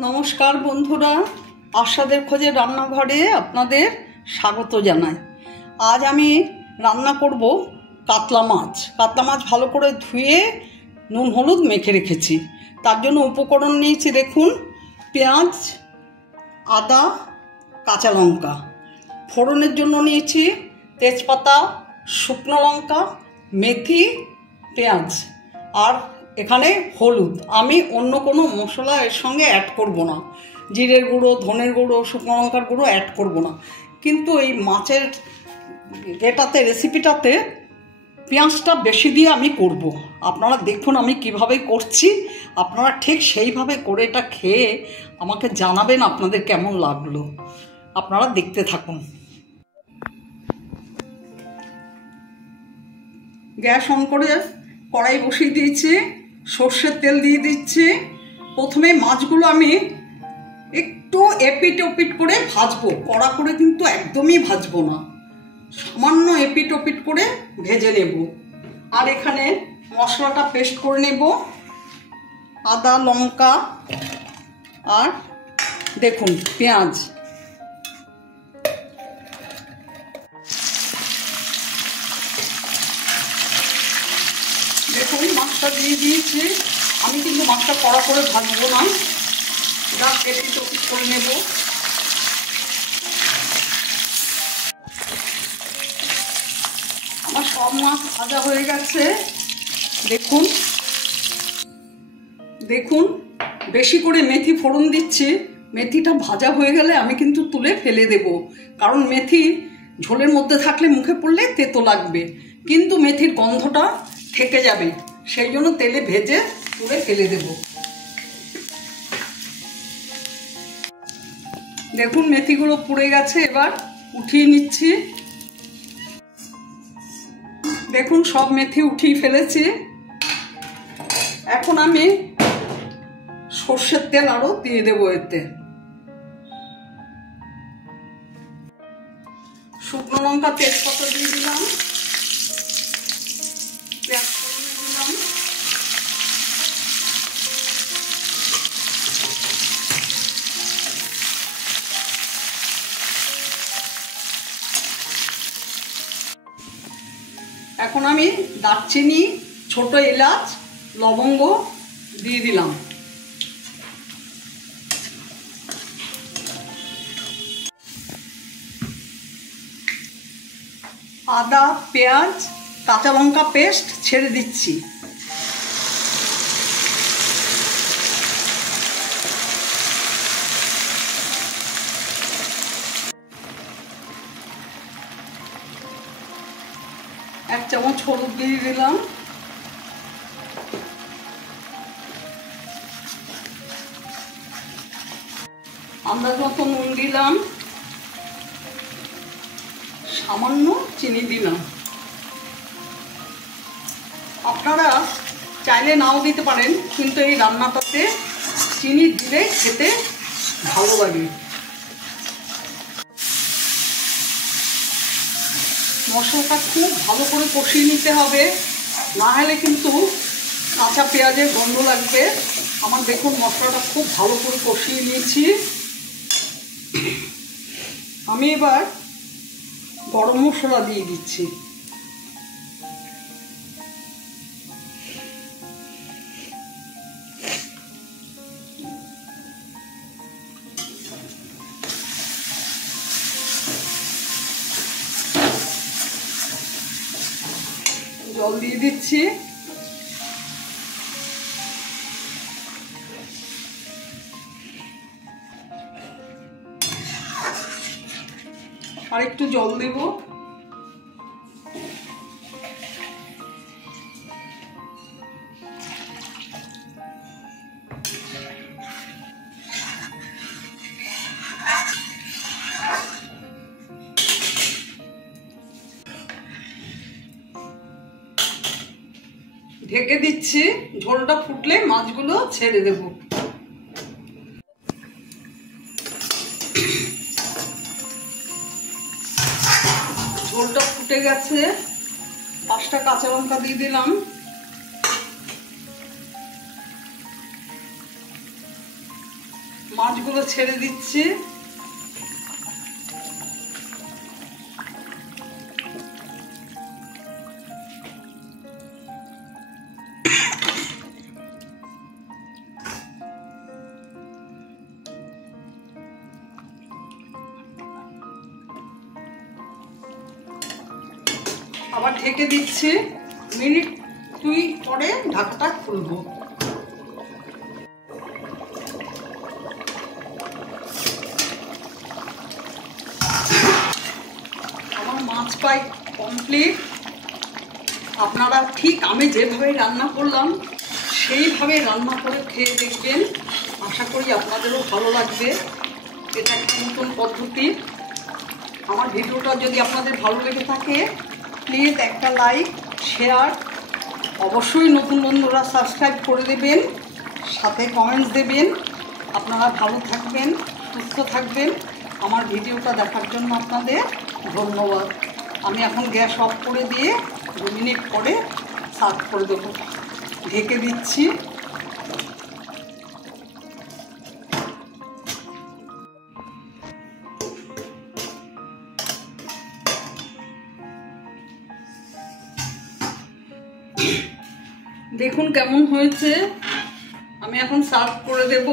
নমস্কার বন্ধুরা, আশাদের খোঁজে রান্নাঘরে আপনাদের স্বাগত জানাই। আজ আমি রান্না করব কাতলা মাছ। কাতলা মাছ ভালো করে ধুয়ে নুন হলুদ মেখে রেখেছি। তার জন্য উপকরণ নিয়েছি, দেখুন, পেঁয়াজ, আদা, কাঁচা লঙ্কা। ফোড়নের জন্য নিয়েছি তেজপাতা, শুকনো লঙ্কা, মেথি, পেঁয়াজ আর এখানে হলুদ। আমি অন্য কোনো মশলা এর সঙ্গে অ্যাড করব না, জিরের গুঁড়ো, ধনের গুঁড়ো, শুকনো লঙ্কার গুঁড়ো অ্যাড করব না। কিন্তু এই মাছের এটাতে, রেসিপিটাতে পেঁয়াজটা বেশি দিয়ে আমি করব। আপনারা দেখুন আমি কিভাবে করছি, আপনারা ঠিক সেইভাবে করে এটা খেয়ে আমাকে জানাবেন আপনাদের কেমন লাগলো। আপনারা দেখতে থাকুন। গ্যাস অন করে কড়াই বসিয়ে দিয়েছি, সর্ষের তেল দিয়ে দিচ্ছি। প্রথমে মাছগুলো আমি একটু এপিট ওপিট করে ভাজবো, কড়া করে কিন্তু একদমই ভাজবো না, সামান্য এপিট ওপিট করে ভেজে নেব। আর এখানে মশলাটা পেস্ট করে নেব, আদা, লঙ্কা আর দেখুন পেঁয়াজ। দেখুন মাছটা দিয়ে দিয়েছি। আমি কিন্তু মাছটা কড়া করে ভাজবো না, যা কেটে টপিট করে নেব। আমার সব মাছ ভাজা হয়ে গেছে। দেখুন দেখুন বেশি করে মেথি ফোড়ন দিচ্ছি। মেথিটা ভাজা হয়ে গেলে আমি কিন্তু তুলে ফেলে দেব, কারণ মেথি ঝোলের মধ্যে থাকলে মুখে পড়লে তেতো লাগবে, কিন্তু মেথির গন্ধটা থেকে যাবে, সেই জন্য তেলে ভেজে তুলে ফেলে দেব। দেখুন মেথিগুলো পুড়ে গেছে, এবার উঠিয়ে নিচ্ছি। দেখুন সব মেথি উঠিয়ে ফেলেছি। এখন আমি সর্ষের তেল আরো দিয়ে দেবো এতে। শুকনো লঙ্কা, তেজপাতা দিয়ে দিলাম, পেঁয়াজ ফোড়নে দিলাম, এখন আমি দারচিনি, ছোট এলাচ, লবঙ্গ দিয়ে দিলাম। আদা, পেঁয়াজ, কাঁচা লঙ্কা পেস্ট ছেড়ে দিচ্ছি। এক চামচ হলুদ দিয়ে দিলাম, আন্দাজ মতো নুন দিলাম, সামান্য চিনি দিলাম। আপনারা চাইলে নাও দিতে পারেন, কিন্তু এই রান্নাটাতে চিনি দিলে খেতে ভালো লাগে। মশলাটা খুব ভালো করে কষিয়ে নিতে হবে, না হলে কিন্তু কাঁচা পেঁয়াজের গন্ধ লাগবে। আমার দেখুন মশলাটা খুব ভালো করে কষিয়ে নিয়েছি। আমি এবার গরম মশলা দিয়ে দিচ্ছি। জল দিয়ে দিচ্ছি। আর একটু জল দেব। ঢেকে দিচ্ছি, ঝোলটা ফুটলে মাছগুলো ছেড়ে দেব। ঝোলটা ফুটে গেছে, 5টা কাঁচা লঙ্কা দিয়ে দিলাম, মাছগুলো ছেড়ে দিচ্ছি। আবার ঢেকে দিচ্ছি, মিনিট 2 পরে ঢাকটা খুলবো। আমার মাছ ফ্রাই কমপ্লিট। আপনারা ঠিক আমি যেভাবে রান্না করলাম সেইভাবে রান্না করে খেয়ে দেখবেন, আশা করি আপনাদেরও ভালো লাগবে। এটা একটা নতুন পদ্ধতি। আমার ভিডিওটা যদি আপনাদের ভালো লেগে থাকে প্লিজ একটা লাইক, শেয়ার, অবশ্যই নতুন বন্ধুরা সাবস্ক্রাইব করে দেবেন, সাথে কমেন্টস দেবেন। আপনারা ভালো থাকবেন, সুস্থ থাকবেন। আমার ভিডিওটা দেখার জন্য আপনাদের ধন্যবাদ। আমি এখন গ্যাস অফ করে দিয়ে 2 মিনিট পরে সার্ভ করে দেবো। ঢেকে দিচ্ছি। দেখুন কেমন হয়েছে। আমি এখন সার্ভ করে দেব।